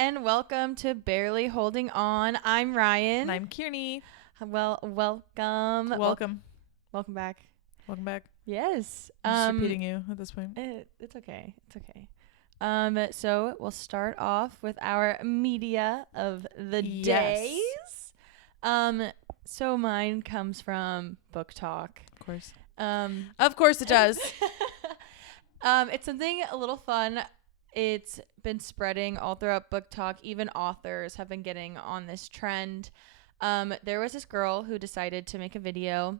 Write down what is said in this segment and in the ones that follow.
and welcome to Barely Holding On. I'm Ryan. And I'm Kierney. Well, welcome. Welcome. Welcome back. Welcome back. Yes. I'm just repeating you at this point. It's okay. It's okay. So we'll start off with our media of the days. So mine comes from Book Talk. Of course. Of course it does. It's something a little fun. It's been spreading all throughout Book Talk. Even authors have been getting on this trend. There was this girl who decided to make a video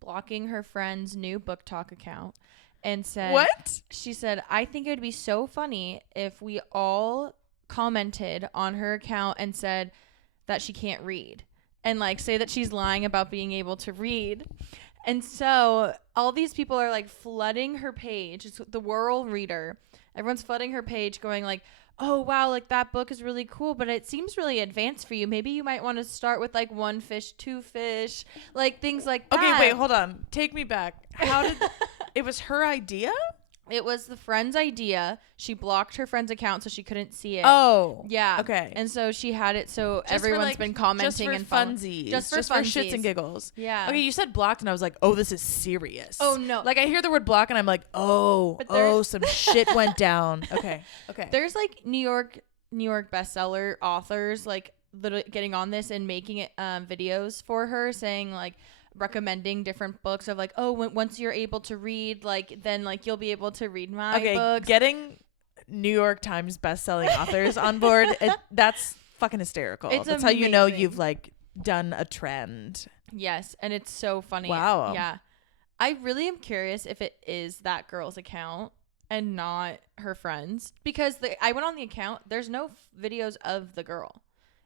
blocking her friend's new Book Talk account and said, What? She said, I think it would be so funny if we all commented on her account and said that she can't read and like say that she's lying about being able to read. And so all these people are like flooding her page. It's the World Reader. Everyone's flooding her page going like, oh, wow, like that book is really cool, but it seems really advanced for you. Maybe you might want to start with like 1 fish, 2 fish, like things like that. Okay, wait, hold on. Take me back. How did it was her idea? It was the friend's idea. She blocked her friend's account so she couldn't see it. Oh. Yeah. Okay. And so she had it so Just everyone's been commenting just and for funsies. Just for shits and giggles. Yeah. Okay, you said blocked and I was like, oh, this is serious. Oh, no. Like I hear the word block and I'm like, some shit went down. Okay. There's like New York bestseller authors like literally getting on this and making it videos for her saying like recommending different books of like, oh, once you're able to read, like then like you'll be able to read my books. Getting New York Times bestselling authors on board, that's fucking hysterical. That's amazing. how you know you've like done a trend. Yes, and it's so funny. Wow. Yeah. I really am curious if it is that girl's account and not her friend's, because I went on the account. There's no videos of the girl.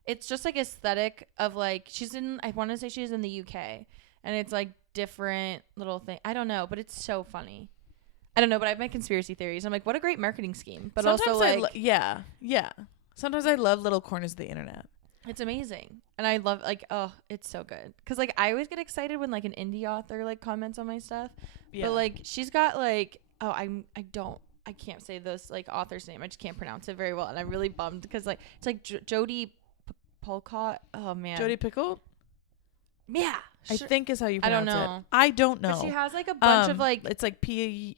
It's just like aesthetic of like I want to say she's in the UK, and it's like different little thing. I don't know, but it's so funny. I don't know, but I have my conspiracy theories. I'm like, what a great marketing scheme. But Sometimes also like, yeah. Sometimes I love little corners of the internet. it's amazing. And I love like, oh, it's so good. Cause like I always get excited when like an indie author like comments on my stuff. Yeah. But like she's got like, oh, I can't say this like author's name. I just can't pronounce it very well. And I'm really bummed because like it's like Jodi Polcott. Oh man. Jodi Pickle? Yeah. I think is how you pronounce it. I don't know. But she has like a bunch of like, it's like Picccoult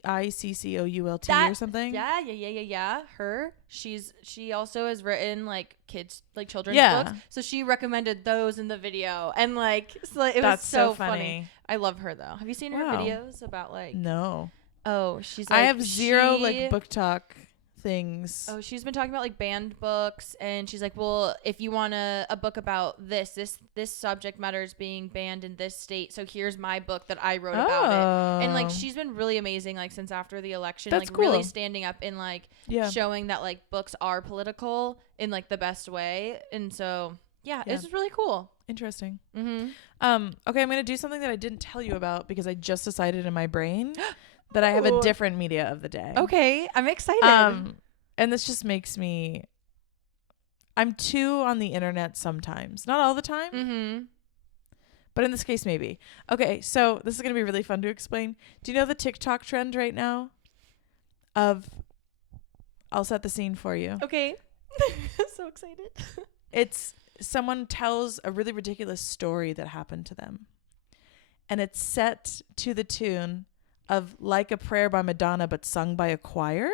or something. Yeah. Her. She also has written like children's books. So she recommended those in the video. And like, it was so funny. I love her though. Have you seen her videos about like? No. Oh, she's like, I have zero like Book Talk things. Oh, she's been talking about like banned books, and she's like, well, if you want a book about this subject matter is being banned in this state, so here's my book that I wrote about it. And like she's been really amazing like since after the election. That's like cool. Really standing up and like showing that like books are political in like the best way. And so it's just really cool. Interesting. Mm-hmm. Okay, I'm gonna do something that I didn't tell you about because I just decided in my brain that I have a different media of the day. Okay, I'm excited. And this just makes me, I'm too on the internet sometimes. Not all the time. Mm-hmm. But in this case, maybe. Okay, so this is going to be really fun to explain. Do you know the TikTok trend right now? I'll set the scene for you. Okay. So excited. It's someone tells a really ridiculous story that happened to them. And it's set to the tune of Like a Prayer by Madonna, but sung by a choir.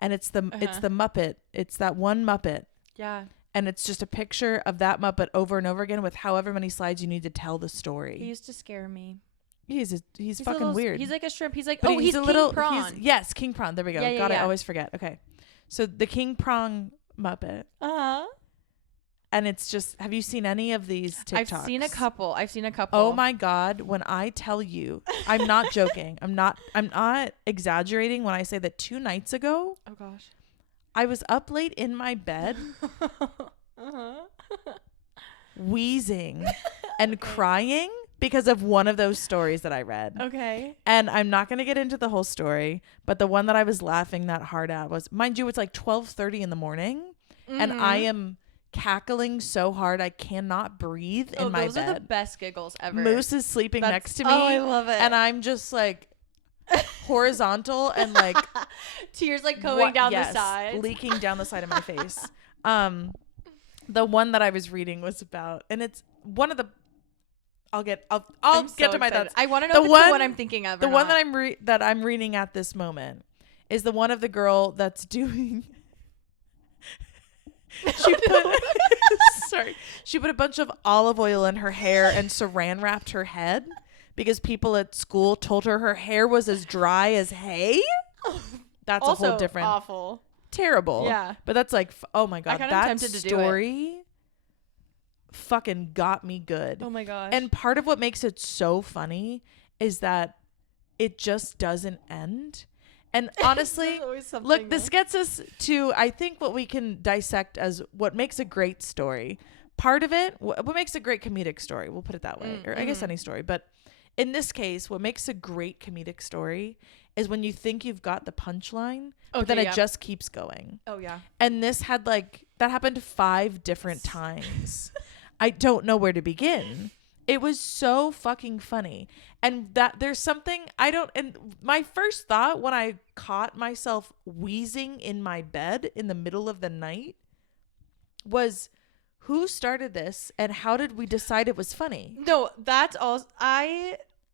And it's the Muppet. It's that one Muppet. Yeah. And it's just a picture of that Muppet over and over again with however many slides you need to tell the story. He used to scare me. He's fucking weird. He's like a shrimp. He's like, but he's a King Prawn. Yes, King Prawn. There we go. Yeah, I always forget. Okay. So the King Prawn Muppet. Uh-huh. And it's just, have you seen any of these TikToks? I've seen a couple. Oh my God. When I tell you, I'm not joking. I'm not exaggerating when I say that 2 nights ago. Oh gosh. I was up late in my bed, wheezing and crying because of one of those stories that I read. Okay. And I'm not going to get into the whole story, but the one that I was laughing that hard at was, mind you, it's like 12:30 in the morning and I am cackling so hard I cannot breathe in my bed. Those are the best giggles ever. Moose is sleeping next to me. Oh, I love it. And I'm just like horizontal and like tears like going down the side, leaking down the side of my face. The one that I was reading was about, and it's one of the. I'll get to my thoughts. I want to know if it's the one I'm thinking of. The or one not. that I'm reading at this moment is the one of the girl that's doing. She put a bunch of olive oil in her hair and saran wrapped her head because people at school told her hair was as dry as hay. That's also a whole different awful, terrible. Yeah, but that's like, oh my god, that tempted to story fucking got me good. Oh my gosh. And part of what makes it so funny is that it just doesn't end. And honestly, look, this gets us to, I think, what we can dissect as what makes a great story. Part of it, what makes a great comedic story, we'll put it that way, or I guess any story. But in this case, what makes a great comedic story is when you think you've got the punchline, but then it just keeps going. Oh, yeah. And this had that happened 5 different times. I don't know where to begin. It was so fucking funny. And that there's something and my first thought when I caught myself wheezing in my bed in the middle of the night was, who started this and how did we decide it was funny? No, that's all.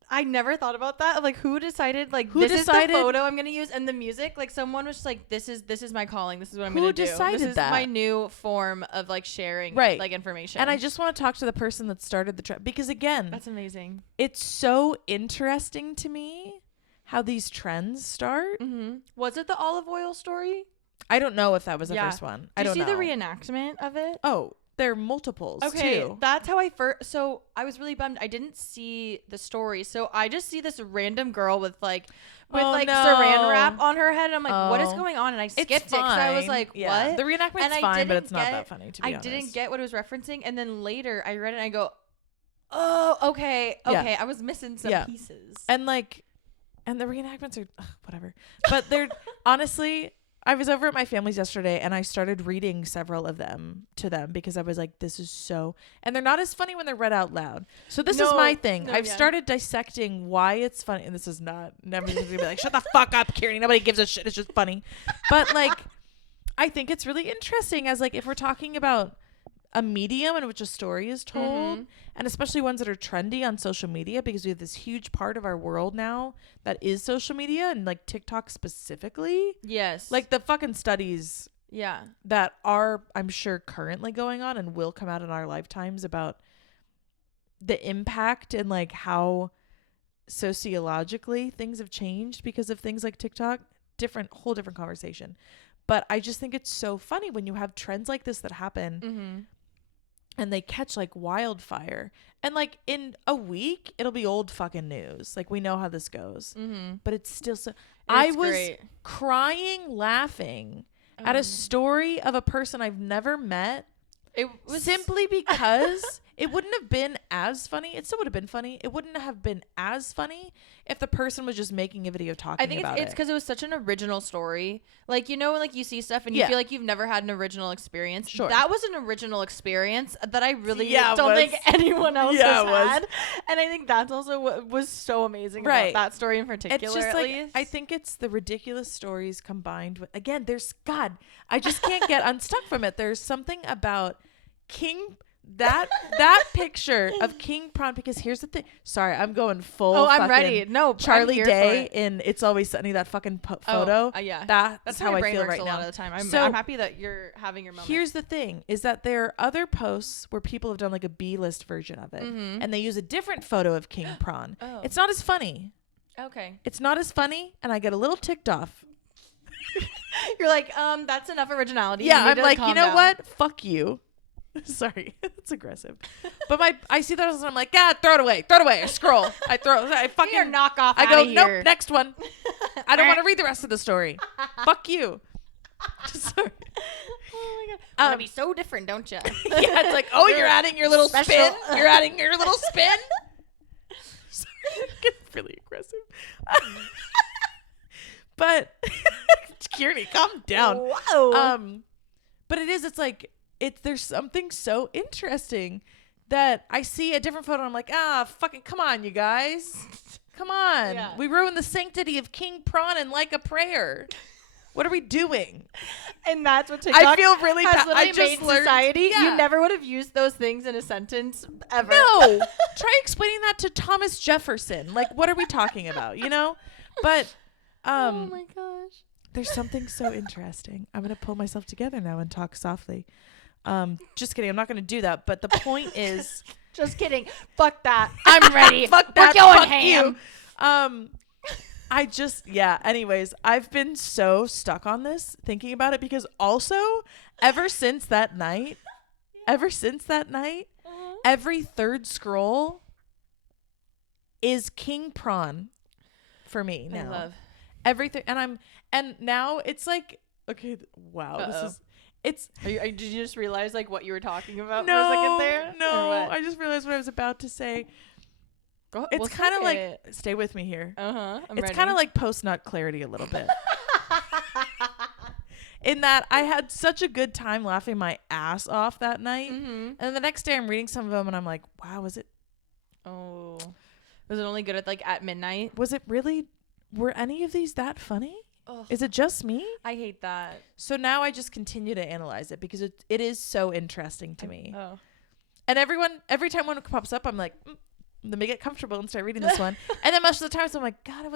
I never thought about that. Like, who decided? Like, who this decided, is the photo I'm gonna use, and the music. Like, someone was just like, "This is my calling. This is what I'm gonna do. Who decided this is that? my new form of like sharing, right, like information." And I just want to talk to the person that started the trend because again, that's amazing. It's so interesting to me how these trends start. Mm-hmm. Was it the olive oil story? I don't know if that was the first one. I don't know. Did you see the reenactment of it? Oh. There are multiples too. That's how I first. So I was really bummed. I didn't see the story, so I just see this random girl with saran wrap on her head. And I'm like, what is going on? And I skipped it because I was like, what? The reenactment's fine, but it's not that funny. To be honest, I didn't get what it was referencing, and then later I read it and I go, oh, okay, I was missing some pieces. And the reenactments are whatever, but they're honestly. I was over at my family's yesterday and I started reading several of them to them because I was like, this is so, and they're not as funny when they're read out loud. So this is my thing. I've started dissecting why it's funny. And this is not, never going to be like, shut the fuck up, Kierney. Nobody gives a shit. It's just funny. But I think it's really interesting as if we're talking about a medium in which a story is told, and especially ones that are trendy on social media, because we have this huge part of our world now that is social media and TikTok specifically. Yes. The fucking studies that are, I'm sure, currently going on and will come out in our lifetimes about the impact and how sociologically things have changed because of things like TikTok. Whole different conversation. But I just think it's so funny when you have trends like this that happen and they catch wildfire. And in a week, it'll be old fucking news. We know how this goes. But it's still so... I was crying, laughing at a story of a person I've never met. It was simply because it wouldn't have been as funny. It still would have been funny. It wouldn't have been as funny if the person was just making a video talking about it. I think it's because it was such an original story. You see stuff and you feel like you've never had an original experience. Sure. That was an original experience that I really don't think anyone else has had. And I think that's also what was so amazing about that story in particular. It's just I think it's the ridiculous stories combined with, again, I just can't get unstuck from it. There's something about that picture of King Prawn, because here's the thing. Sorry, I'm going full. Oh, I'm ready. No, Charlie Day in It's Always Sunny. That fucking photo. Yeah, that's how I feel right now. A lot of the time. I'm happy that you're having your moment. Here's the thing: is that there are other posts where people have done a B-list version of it, and they use a different photo of King Prawn. It's not as funny. Okay. It's not as funny, and I get a little ticked off. You're like, that's enough originality. Yeah, I'm like, you know what? Fuck you. Sorry, it's aggressive. But I see that and I'm like, throw it away. I scroll. I fucking knock off. I go, nope, next one. I don't want to read the rest of the story. Fuck you. Sorry. Oh my god. Want to be so different, don't you? Yeah, it's like, you're adding your little spin. You're adding your little spin. Sorry, it gets really aggressive. But Kierney, calm down. Whoa. But there's something so interesting that I see a different photo and I'm like, fucking come on, you guys. Come on. Yeah. We ruined the sanctity of King Prawn and Like a Prayer. What are we doing? And that's what TikTok I feel really has bad. I literally just made learned society. Yeah. You never would have used those things in a sentence ever. No. Try explaining that to Thomas Jefferson. Like, what are we talking about? You know? But oh my gosh. there's something so interesting. I'm gonna pull myself together now and talk softly. Just kidding. I'm not gonna do that. But the point is, just kidding. Fuck that. I'm ready. fuck that. We're going Fuck ham. you. Anyways, I've been so stuck on this thinking about it because also ever since that night, every third scroll is King Prawn for me now. I love Everything. And now it's like, okay, wow, it's did you just realize like what you were talking about no, for a second there? No, I just realized what I was about to say. It's kind of like, stay with me here. It's kind of like post-nut clarity a little bit. In that I had such a good time laughing my ass off that night. Mm-hmm. And the next day I'm reading some of them and I'm like, wow, was it only good at like at midnight? Was it really, were any of these that funny? Ugh. Is it just me? I hate that. So now I just continue to analyze it because it is so interesting to me. Oh. And every time one pops up, I'm like, let me get comfortable and start reading this one. And then most of the times I'm like, God,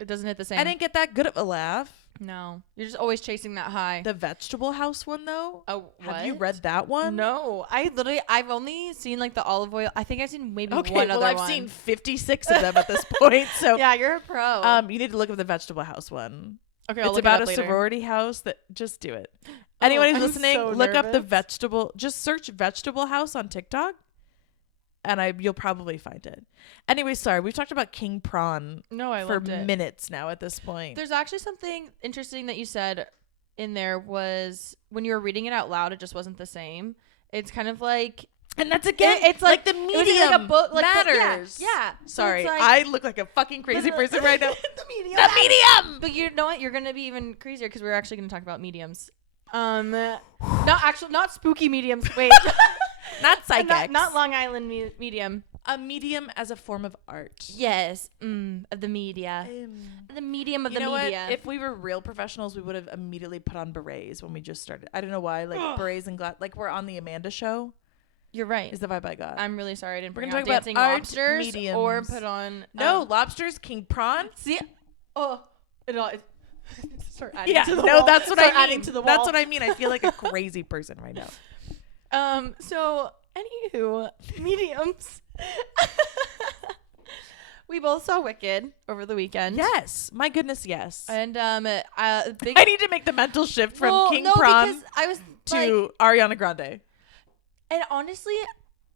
it doesn't hit the same. I didn't get that good of a laugh. No. You're just always chasing that high. The Vegetable House one though. Oh, what? Have you read that one? No. I've only seen like the olive oil. I think I've seen maybe one other I've one. seen 56 of them at this point. So yeah, you're a pro. you need to look up the Vegetable House one. Okay, it's about a sorority house that just do it. Anyone who's listening, so look up the vegetable. Just search Vegetable House on TikTok, and you'll probably find it. Anyway, sorry, we've talked about King Prawn for minutes now at this point. There's actually something interesting that you said in there was when you were reading it out loud, it just wasn't the same. It's kind of like. And that's again, it's like the medium like a book, like matters. Yeah. Sorry, so like, I look like a fucking crazy person right now. The medium. The medium. But you know what? You're gonna be even crazier because we're actually gonna talk about mediums. Not spooky mediums. Wait, not psychics. Not Long Island medium. A medium as a form of art. Yes, of the media. The medium of the media. What? If we were real professionals, we would have immediately put on berets when we just started. I don't know why, like berets and like we're on the Amanda show. You're right. Is the vibe I got. I'm really sorry I didn't bring We're out gonna talk dancing about lobsters mediums. or put on lobsters, King Prawn. See, start adding yeah, to the no, wall. that's what Start I mean. adding to the wall. That's what I mean. I feel like a crazy person right now. So anywho, mediums. We both saw Wicked over the weekend. Yes, my goodness, yes. And I need to make the mental shift from King Prawn to Ariana Grande. And honestly,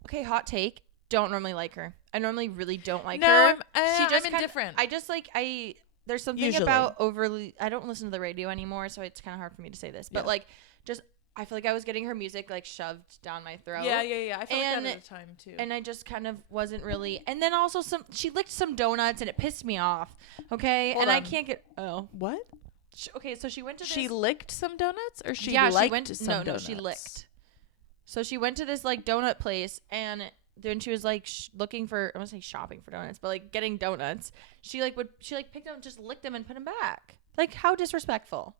okay, hot take. Don't normally like her. I normally really don't like her. I'm indifferent. There's something about overly. I don't listen to the radio anymore, so it's kind of hard for me to say this. But I feel like I was getting her music like shoved down my throat. Yeah. I felt like that at the time too. And I just kind of wasn't really. And then also she licked some donuts and it pissed me off. Okay, Hold on. I can't get. Oh, what? Okay, so she went to. She licked some donuts, or she liked some donuts? No, she licked. So she went to this like donut place, and then she was like looking for. I want to say shopping for donuts, but like getting donuts. She picked them, just licked them, and put them back. Like how disrespectful!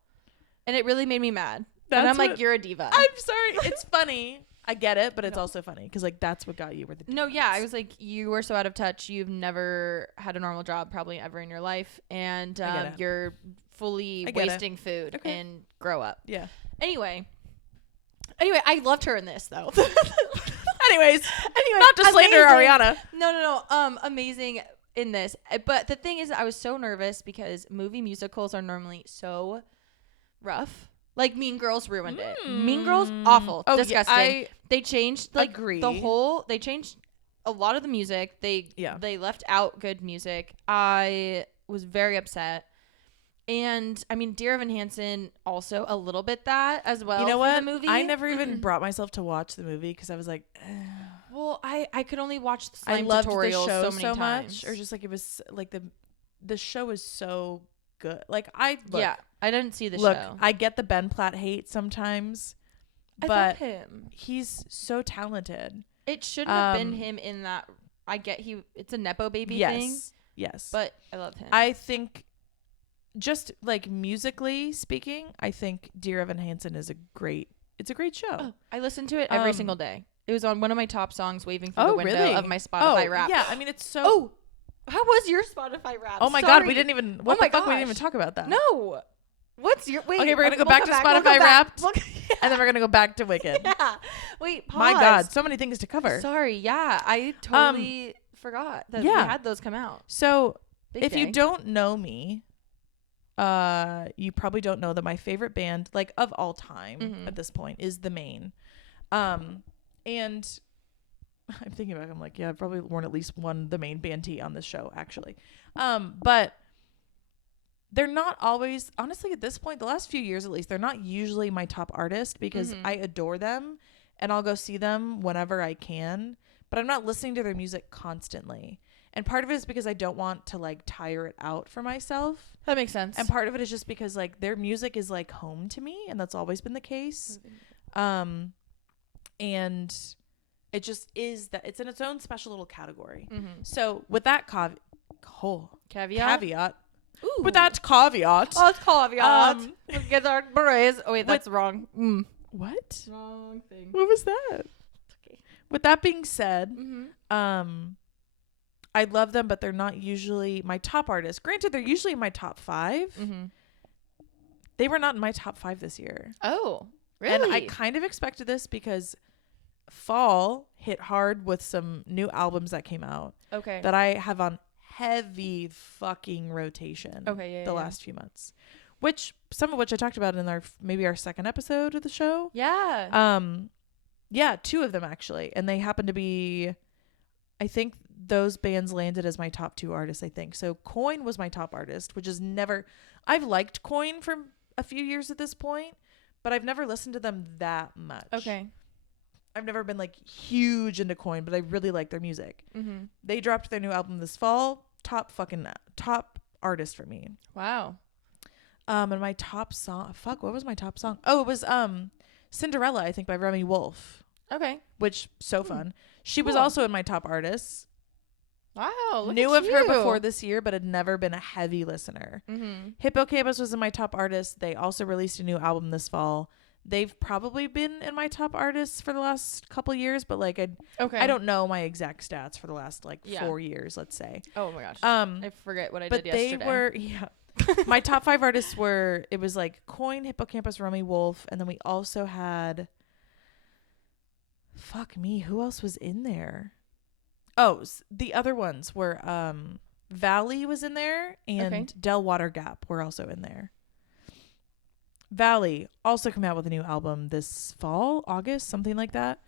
And it really made me mad. And I'm like, you're a diva. I'm sorry. It's funny. I get it, but it's also funny because like that's what got you where the no, yeah. I was like, you were so out of touch. You've never had a normal job probably ever in your life, and you're fully wasting food. Okay. And grow up. Yeah. Anyway, I loved her in this though. Anyways, not to slander Ariana. No. Amazing in this. But the thing is, I was so nervous because movie musicals are normally so rough. Like Mean Girls ruined it. Mean Girls, awful, disgusting. Yeah, they changed agree. They changed a lot of the music. They left out good music. I was very upset. And I mean, Dear Evan Hansen also a little bit that as well. You know what? The movie. I never even brought myself to watch the movie because I was like, well, I could only watch the slime I loved tutorials the show so many so times. much, or just like it was like the show is so good. Like I didn't see the show. show. I get the Ben Platt hate sometimes, I but love him. He's so talented. It shouldn't have been him in that. I get it's a nepo baby thing. Yes, but I love him. I think just like musically speaking, I think Dear Evan Hansen is a great show. Oh, I listen to it every single day. It was on one of my top songs, waving through the window really? of my Spotify Wrap. Yeah, I mean, it's so. Oh, how was your Spotify Wrap? Oh my God, we didn't even. What the fuck? We didn't even talk about that. No. What's your wait? Okay, we're gonna go we'll back to Spotify Wrapped, yeah. and then we're gonna go back to Wicked. Yeah. Wait, pause. My God, so many things to cover. Sorry. Yeah, I totally forgot that we had those come out. So Big if day. you don't know me, you probably don't know that my favorite band, like of all time at this point, is The Maine. And I'm thinking about it, I'm like, yeah, I've probably worn at least one The Maine band tee on this show, actually. But they're not always, honestly, at this point, the last few years at least, they're not usually my top artist because I adore them and I'll go see them whenever I can, but I'm not listening to their music constantly. And part of it is because I don't want to like tire it out for myself. That makes sense. And part of it is just because like their music is like home to me, and that's always been the case. And it just is that it's in its own special little category. So with that caveat. Ooh. With that caveat. Oh, it's caveat. Get our berets. Oh wait, that's wrong. What? Wrong thing. What was that? Okay. With that being said, I love them, but they're not usually my top artists. Granted, they're usually in my top 5. They were not in my top 5 this year. Oh, really? And I kind of expected this because fall hit hard with some new albums that came out. Okay. That I have on heavy fucking rotation. Okay, the last few months, some of which I talked about in our second episode of the show. Yeah. Yeah, 2 of them actually, and they happen to be, I think those bands landed as my top 2 artists. I think so. Coin was my top artist, which is never. I've liked Coin for a few years at this point, but I've never listened to them that much. Okay. I've never been like huge into Coin, but I really like their music. They dropped their new album this fall. Top artist for me. Wow. And my top song, what was my top song? Oh, it was Cinderella, I think, by Remy Wolf. Okay. Which so fun. She was also in my top artists. Wow. Knew of her before this year, but had never been a heavy listener. Hippocampus was in my top artists. They also released a new album this fall. They've probably been in my top artists for the last couple years, but like I don't know my exact stats for the last 4 years, let's say. Oh my gosh. I forget what I did yesterday. But they were my top 5 artists were, it was like Coin, Hippocampus, Remy Wolf, and then we also had who else was in there? Oh, the other ones were Valley was in there, and Del Water Gap were also in there. Valley also came out with a new album this fall, August, something like that.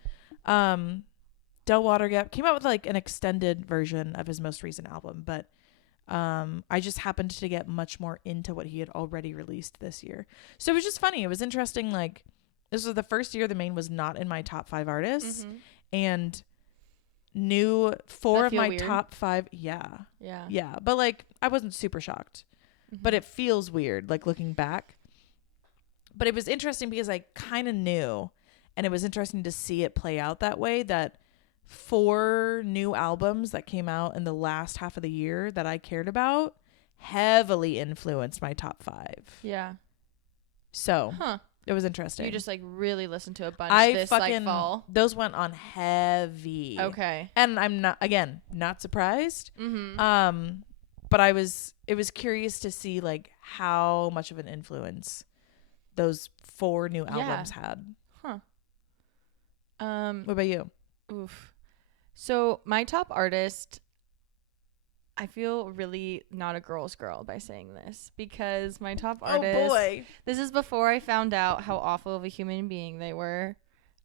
Del Water Gap came out with like an extended version of his most recent album, but I just happened to get much more into what he had already released this year. So it was just funny. It was interesting. Like, this was the first year The Maine was not in my top 5 artists, and knew 4 of my top 5. Yeah. But like, I wasn't super shocked, but it feels weird, like looking back. But it was interesting because I kind of knew, and it was interesting to see it play out that way, that 4 new albums that came out in the last half of the year that I cared about heavily influenced my top 5. Yeah. So it was interesting. You just like really listened to a bunch this fall. Those went on heavy. Okay. And I'm not surprised. But it was curious to see like how much of an influence those 4 new albums had. What about you? Oof. So my top artist, I feel really not a girl's girl by saying this, because my top artist, this is before I found out how awful of a human being they were.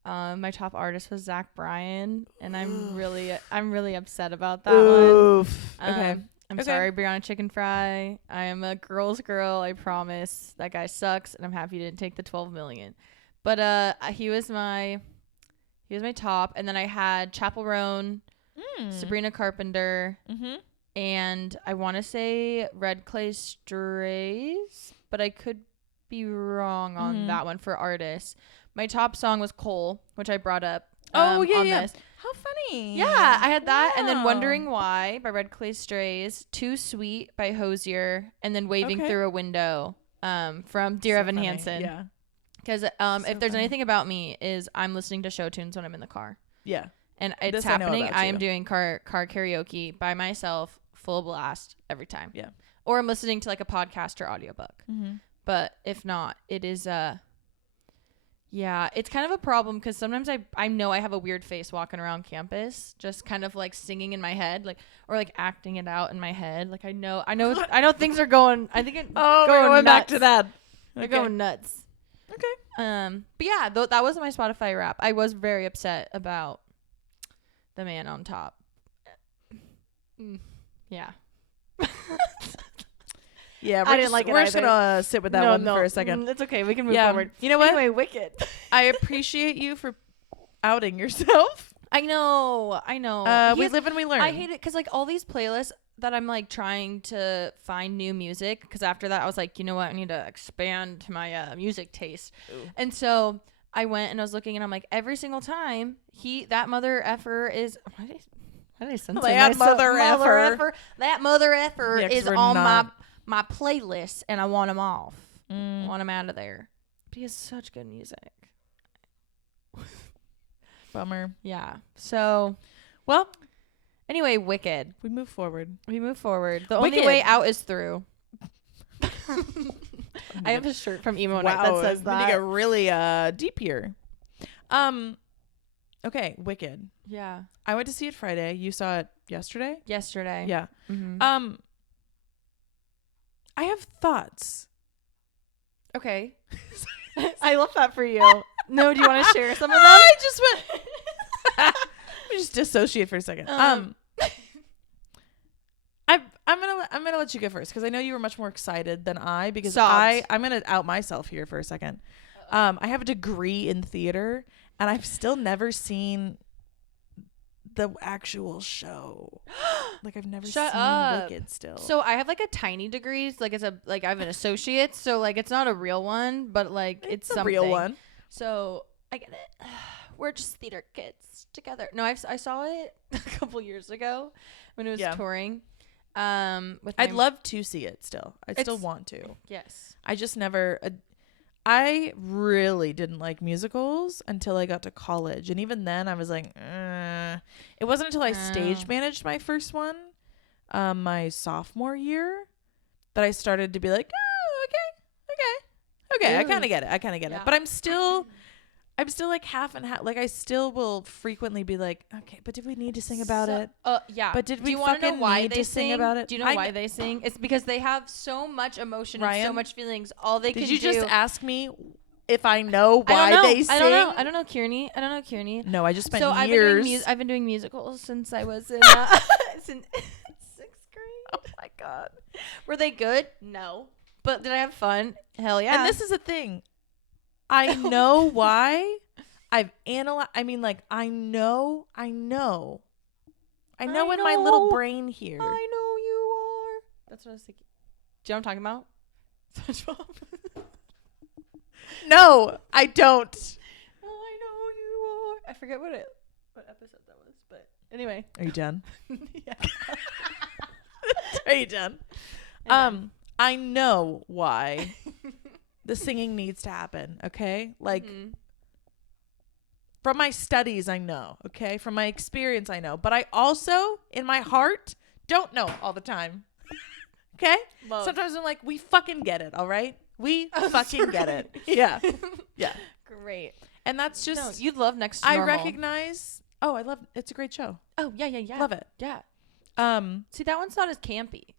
My top artist was Zach Bryan, and I'm really upset about that one. Okay. I'm sorry, Brianna Chicken Fry. I am a girl's girl, I promise. That guy sucks, and I'm happy he didn't take the $12 million. But he was my top, and then I had Chappell Roan, Sabrina Carpenter, and I want to say Red Clay Strays, but I could be wrong on that one for artists. My top song was Cole, which I brought up. On this. How funny. Yeah, I had that, and then Wow. Wondering Why by Red Clay Strays, Too Sweet by Hosier, and then Waving Okay. Through a Window from Dear So Evan funny. Hansen. Yeah. Because So if there's funny. anything about me is I'm listening to show tunes when I'm in the car. Yeah. And it's This I know happening. about I am you. doing car karaoke by myself, full blast every time. Yeah. Or I'm listening to like a podcast or audiobook. Mm-hmm. But if not, it is yeah, it's kind of a problem because sometimes I know I have a weird face walking around campus, just kind of like singing in my head, like or like acting it out in my head. Like I know things are going. I think Oh, going we're going back nuts. to that. They're Okay. going nuts. Okay. But yeah, that was my Spotify rap. I was very upset about the man on top. Yeah. Yeah, I didn't like it we're just either. gonna sit with that one for a second. It's okay. We can move Yeah. forward. You know what? Anyway, Wicked. I appreciate you for outing yourself. I know. We live and we learn. I hate it because like all these playlists that I'm like trying to find new music because after that I was like, you know what, I need to expand my music taste. Ooh. And so I went and I was looking and I'm like, every single time that mother effer is why did I censor That myself? mother effer. That mother effer Yeah, 'cause is we're on not- my playlist and I want him off. I Mm. want him out of there. But he has such good music. Bummer. Yeah. So Well, anyway, Wicked. we move forward. We move forward. The only Wicked. way out is through. I have a shirt from Emo Night that says I'm gonna get that. really deep here. Okay, Wicked. Yeah. I went to see it Friday. You saw it yesterday? Yesterday. Yeah. Mm-hmm. I have thoughts. Okay. I love that for you. No, do you want to share some of them? I just went. Let me just dissociate for a second. I'm gonna let you go first because I know you were much more excited than I because Sobs. I'm gonna out myself here for a second. I have a degree in theater and I've still never seen the actual show. Like I've never Shut seen up. Wicked still. So I have like a tiny degree. Like I have an associate. So like it's not a real one, but like it's a something. real one. So I get it. We're just theater kids together. No, I saw it a couple years ago when it was touring. With I'd love to see it still. I still It's- want to. Yes. I just never. I really didn't like musicals until I got to college, and even then, I was like, It wasn't until I stage managed my first one, my sophomore year, that I started to be like, okay, I kind of get it. Yeah. But I'm still like half and half. Like I still will frequently be like, okay, but did we need to sing about it? Yeah. But did Do we you wanna know fucking why need they to sing sing about it? Do you know I why they sing? It's because they have so much emotion and so Ryan, much feelings. All they Did can you do. just ask me if I know I why don't know. they sing? I don't know Kierney. No, I just spent So years. I've been doing musicals since I was in since 6th grade. Oh my god. Were they good? No. But did I have fun? Hell yeah. And this is a thing. I know why. I've analyzed. I mean, like, I know in my little brain here. I know you are. That's what I was thinking. Do you know what I'm talking about? SpongeBob. No, I don't. I know you are. I forget what episode that was, but anyway. Are you done? Yeah. Are you done? I know why the singing needs to happen. Okay, like. Mhm. From my studies, I know, okay? From my experience, I know. But I also, in my heart, don't know all the time. Okay? Love. Sometimes I'm like, we fucking get it, all right? We Oh, fucking get it. Yeah. Yeah. Great. And that's just, No, you'd love Next to I Normal. recognize, I love, it's a great show. Oh, yeah. Love it. Yeah. And See, that one's not as campy.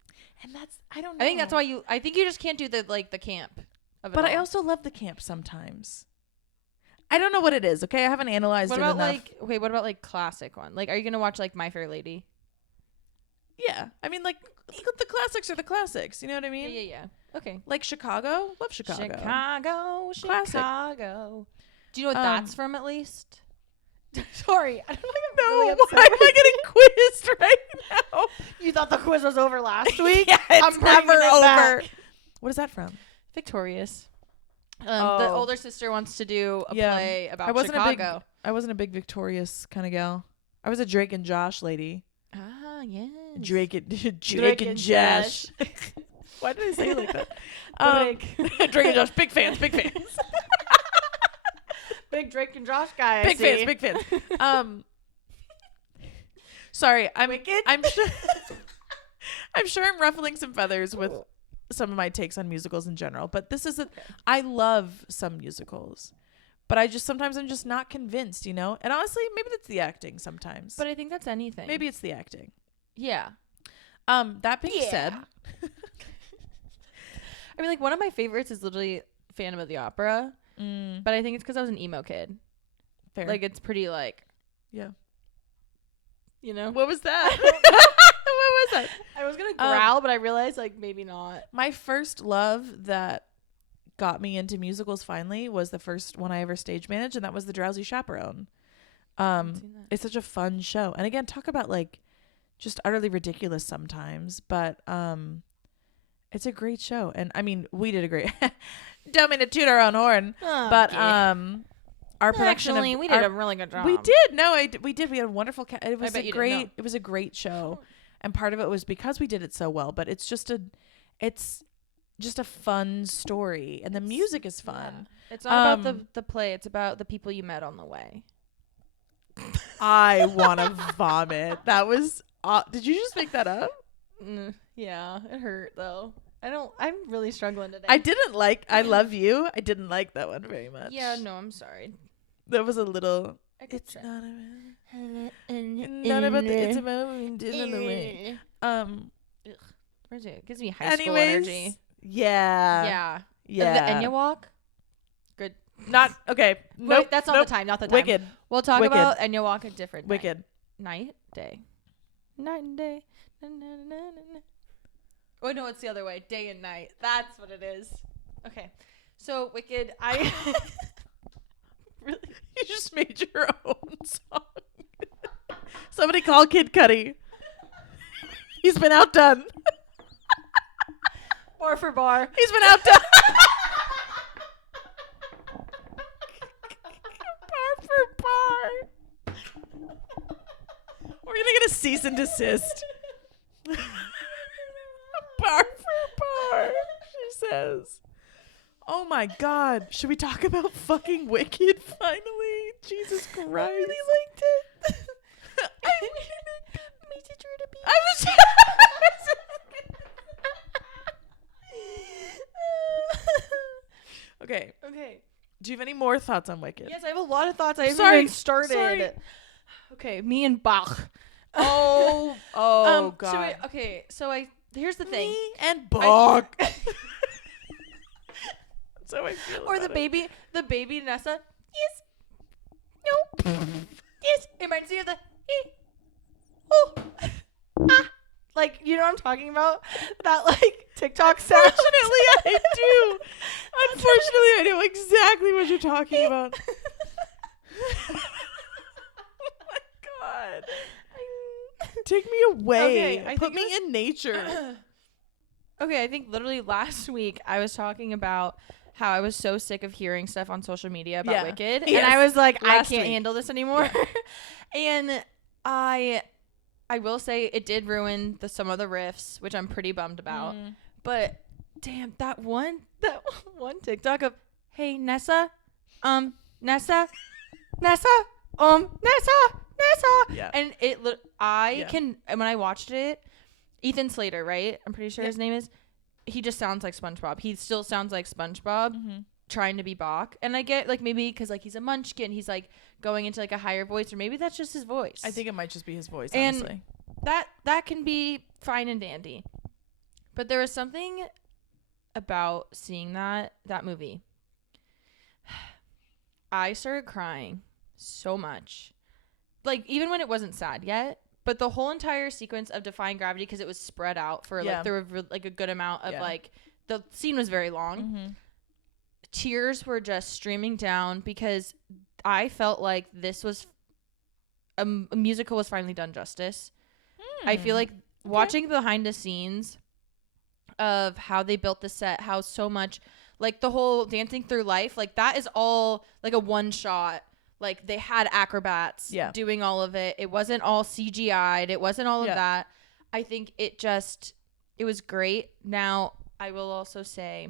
that's, I don't know. I think that's why I think you just can't do the camp of it But I all. also love the camp sometimes. I don't know what it is, okay? I haven't analyzed What it about enough. what about like classic one? Like, are you gonna watch like My Fair Lady? Yeah. I mean, like, the classics are the classics. You know what I mean? Yeah. Okay. Like Chicago. Love Chicago. Classic. Chicago. Do you know what Um, that's from at least? Sorry, I don't know. No, Really why upset. am I getting quizzed right now? You thought the quiz was over last week? Yeah, it's I'm bringing never it over. back. What is that from? Victorious. The Oh. older sister wants to do a Yeah. play about I wasn't Chicago. I wasn't a big Victorious kind of gal. I was a Drake and Josh lady. Ah, yes. Drake and Josh. Why did I say it like that? Drake and Josh, big fans. Big Drake and Josh guy. Big fans. Sorry, Wicked? I'm sure I'm ruffling some feathers with some of my takes on musicals in general, but this is I love some musicals, but sometimes I'm just not convinced, you know? And honestly, maybe that's the acting sometimes. But I think that's anything. Maybe it's the acting. Yeah. That being said, I mean, like, one of my favorites is literally Phantom of the Opera, but I think it's because I was an emo kid. Fair. Like, it's pretty, like... Yeah. You know? What was that? What was that? I was going to growl, but I realized, like, maybe not. My first love that got me into musicals finally was the first one I ever stage managed, and that was The Drowsy Chaperone. It's such a fun show. And again, talk about, like, just utterly ridiculous sometimes, but it's a great show. And I mean, we did a great don't mean to toot our own horn, but our production actually, we did a really good job. We did. No, we did. We had a wonderful it was it was a great show. And part of it was because we did it so well, but it's just a fun story, and the music is fun. Yeah. It's not about the play, it's about the people you met on the way. I want to vomit. That was did you just make that up? Yeah, it hurt though. I'm really struggling today. I Love You. I didn't like that one very much. Yeah, no, I'm sorry. That was a little. It's try. not about it's about what we did in the way. Where's it? It gives me high school energy. Yeah. The Enya walk. Good. Not okay. Nope. Wait, that's not the time. Not the time. Wicked. We'll talk about Enya walk a different Wicked. Night, day. Night and day. Na, na, na, na, na. Oh no, it's the other way. Day and night. That's what it is. Okay. So Wicked, I really you just made your own song. Somebody call Kid Cudi. He's been outdone. Bar for bar. He's been outdone. Bar for bar. We're gonna get a cease and desist. Bar for bar, she says. Oh my God. Should we talk about fucking Wicked finally? Jesus Christ. I really liked it. My teacher to be. Okay. Do you have any more thoughts on Wicked? Yes, I have a lot of thoughts. I haven't even started. Sorry. Okay, me and Bach. Oh God. Here's the thing. Me and Bach. So I feel or the baby Nessa. Yes. No. Yes. It reminds me of the. Oh. Like, you know what I'm talking about? That, like, TikTok sound. Unfortunately, I do. Unfortunately, I know exactly what you're talking about. Oh my God. Take me away. Okay, Put me in nature. Okay, I think literally last week I was talking about how I was so sick of hearing stuff on social media about Wicked. Yes. And I was like, I can't handle this anymore. Yeah. And I will say it did ruin some of the riffs, which I'm pretty bummed about. But damn, that one TikTok of, hey, Nessa, Nessa. Yeah. And when I watched it, Ethan Slater, right? I'm pretty sure his name is. He just sounds like SpongeBob. He still sounds like SpongeBob trying to be Bach. And I get, like, maybe because, like, he's a munchkin, he's, like, going into, like, a higher voice, or maybe that's just his voice. I think it might just be his voice, honestly. And that can be fine and dandy. But there was something about seeing that movie. I started crying so much. Like, even when it wasn't sad yet. But the whole entire sequence of Defying Gravity, because it was spread out for like there were like a good amount of like the scene was very long. Tears were just streaming down because I felt like this was a musical was finally done justice. I feel like watching behind the scenes of how they built the set, how so much like the whole Dancing Through Life, like that is all like a one shot. Like they had acrobats doing all of it. It wasn't all CGI'd. It wasn't all of that. I think it was great. Now, I will also say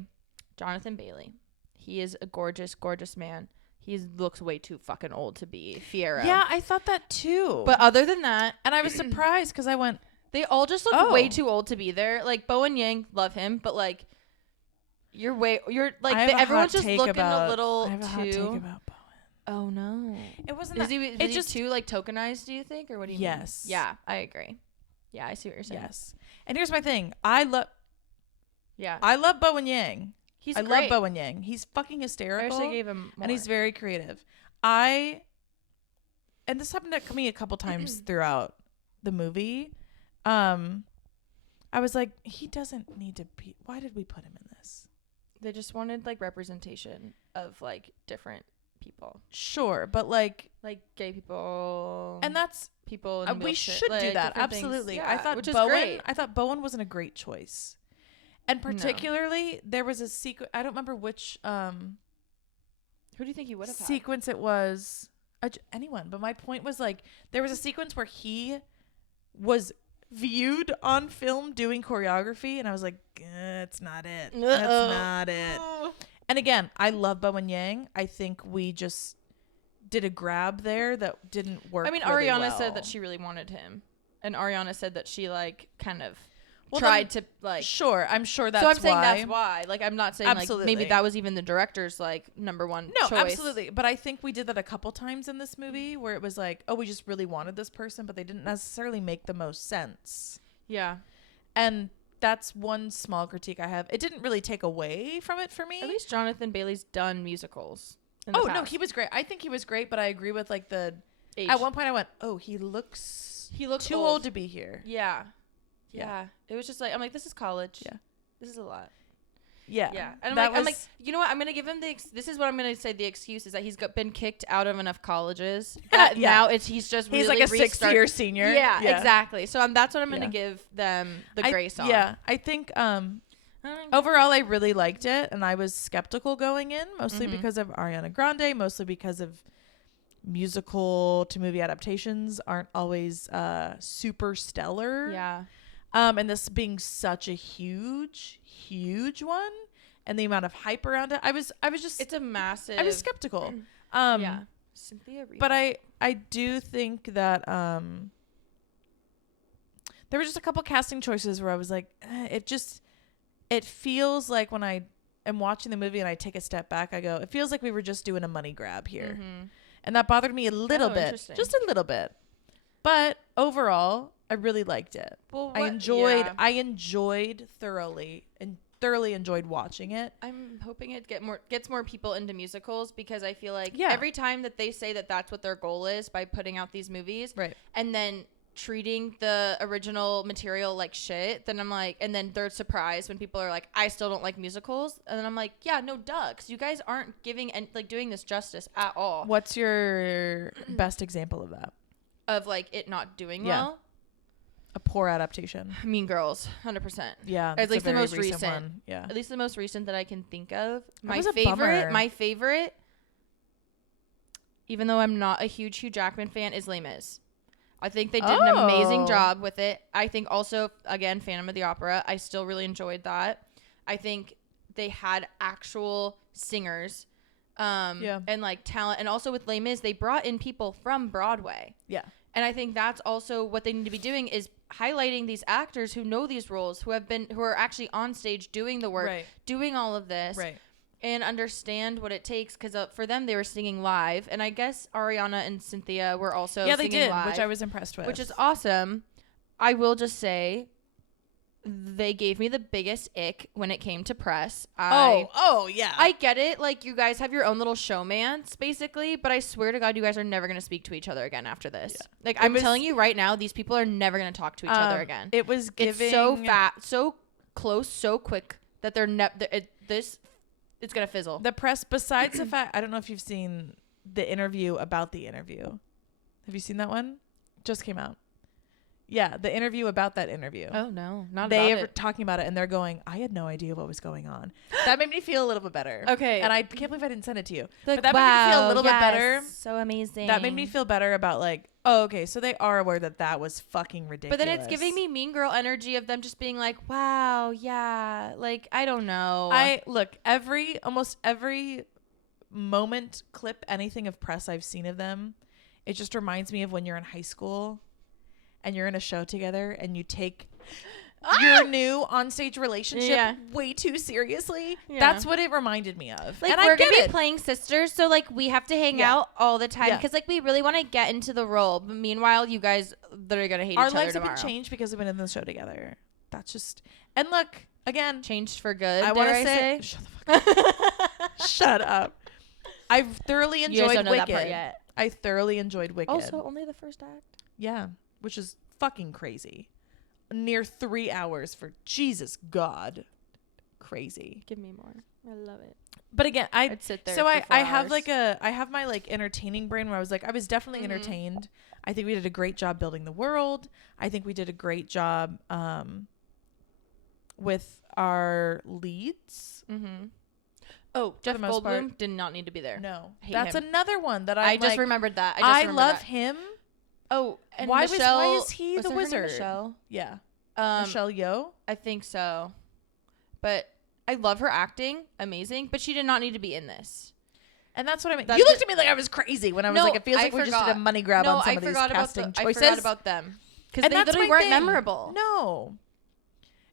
Jonathan Bailey. He is a gorgeous, gorgeous man. He looks way too fucking old to be Fiyero. Yeah, I thought that too. But other than that, and I was surprised because I went, they all just look way too old to be there. Like Bowen Yang, love him, but like everyone's just looking a little too. I have a hot take about Bowen. Oh no, it wasn't. Is he just too like tokenized? Do you think, or what do you mean? Yes. Yeah, I agree. Yeah, I see what you're saying. Yes. And here's my thing. I love Bowen Yang. I love Bowen Yang. He's fucking hysterical. I actually gave him more. And he's very creative. And this happened to me a couple times throughout the movie. I was like, he doesn't need to be. Why did we put him in this? They just wanted like representation of like different people. Sure, but like gay people, and that's people. In we should do that. Absolutely. Yeah, I thought Bowen wasn't a great choice, and particularly there was a sequence. I don't remember which. Who do you think he would have had? Sequence it was anyone, but my point was like there was a sequence where he was viewed on film doing choreography, and I was like, it's not it. That's not it. And again, I love Bowen Yang. I think we just did a grab there that didn't work. I mean, really Ariana well. said that she really wanted him, and Ariana said that she like kind of tried to like. Sure, I'm sure that's so. I'm why. saying that's why. Like, I'm not saying absolutely. Like maybe that was even the director's like number one. No, choice. Absolutely. But I think we did that a couple times in this movie where it was like, oh, we just really wanted this person, but they didn't necessarily make the most sense. Yeah, and that's one small critique I have. It didn't really take away from it for me. At least Jonathan Bailey's done musicals. No, he was great. I think he was great, but I agree with like the age. At one point I went, oh, he looks too old to be here. Yeah. It was just like, I'm like, this is college. Yeah. This is a lot. Yeah. Yeah. And I'm like, you know what? I'm going to give him this is what I'm going to say. The excuse is that he's been kicked out of enough colleges. Now he's really like a 6th-year senior. Yeah, exactly. So that's what I'm going to give them the grace on. Yeah. I think overall I really liked it, and I was skeptical going in, mostly because of Ariana Grande, mostly because of musical to movie adaptations aren't always super stellar. Yeah. And this being such a huge one, and the amount of hype around it, I was just, it's a massive, I was skeptical. Yeah. Cynthia Reba. But I do think that there were just a couple casting choices where I was like, it feels like when I am watching the movie and I take a step back, I go, it feels like we were just doing a money grab here. And that bothered me a little bit, just a little bit. But overall, I really liked it. Well, I enjoyed thoroughly enjoyed watching it. I'm hoping it gets more people into musicals, because I feel like every time that they say that that's what their goal is by putting out these movies, right, and then treating the original material like shit, then I'm like, and then they're surprised when people are like, I still don't like musicals, and then I'm like, yeah, no, duh, 'cause you guys aren't giving and like doing this justice at all. What's your best example of that? Of like it not doing well? A poor adaptation. Mean Girls, 100%. Yeah, at least the most recent one. Yeah, at least the most recent that I can think of. My favorite, even though I'm not a huge Hugh Jackman fan, is Les Mis. I think they did an amazing job with it. I think also, again, Phantom of the Opera, I still really enjoyed that. I think they had actual singers, and like talent, and also with Les Mis, they brought in people from Broadway. Yeah. And I think that's also what they need to be doing, is highlighting these actors who know these roles, who are actually on stage doing the work, doing all of this, and understand what it takes. Because for them, they were singing live, and I guess Ariana and Cynthia were also singing live, which I was impressed with, which is awesome. I will just say, they gave me the biggest ick when it came to press. Yeah. I get it. Like, you guys have your own little showmance, basically, but I swear to God, you guys are never going to speak to each other again after this. Yeah. Like, I'm telling you right now, these people are never going to talk to each other again. It was giving... It's so fast, so close, so quick that they're it's going to fizzle. The press, besides the fact... I don't know if you've seen the interview about the interview. Have you seen that one? Just came out. Yeah, the interview about that interview. Oh no, not They about were it. talking about it, and they're going, I had no idea what was going on. That made me feel a little bit better. Okay. And I can't believe I didn't send it to you. Like, But that made me feel a little bit better. So amazing. That made me feel better about like, oh, okay, so they are aware that that was fucking ridiculous. But then it's giving me Mean Girl energy of them just being like, wow, yeah, like I don't know. Almost every moment, clip, anything of press I've seen of them, it just reminds me of when you're in high school and you're in a show together and you take your new onstage relationship way too seriously. Yeah. That's what it reminded me of. Like, and we're I get gonna it. be playing sisters, so like we have to hang out all the time Yeah. because like we really want to get into the role. But meanwhile, you guys literally gonna hate Our each other lives have tomorrow. been changed because we've been in the show together. That's just, and look, again, Changed for good. I want to say. shut the fuck up. Shut up. I've thoroughly You guys enjoyed don't know Wicked. that part yet. I thoroughly enjoyed Wicked. Also, only the first act. Yeah, which is fucking crazy. Near 3 hours for Jesus God. Crazy. Give me more. I love it. But again, I'd sit there. so for I 4 have hours. like I have my like entertaining brain where I was like, I was definitely entertained. I think we did a great job building the world. I think we did a great job with our leads. Mm-hmm. Oh, For Jeff the most part. Goldblum did not need to be there. No, Hate that's him. another one that I just like, remembered that. I remembered love that. him. Oh, and why Michelle, was he was the her name wizard? Michelle. Yeah, Michelle. Michelle Yeoh. I think so. But I love her acting. Amazing. But she did not need to be in this. And that's what I mean. That's You looked it. at me like I was crazy when I was No, like, it feels I like we just forgot. did a money grab on some I of these forgot about casting I choices. forgot about them. Because And they that's literally my weren't thing. memorable. No.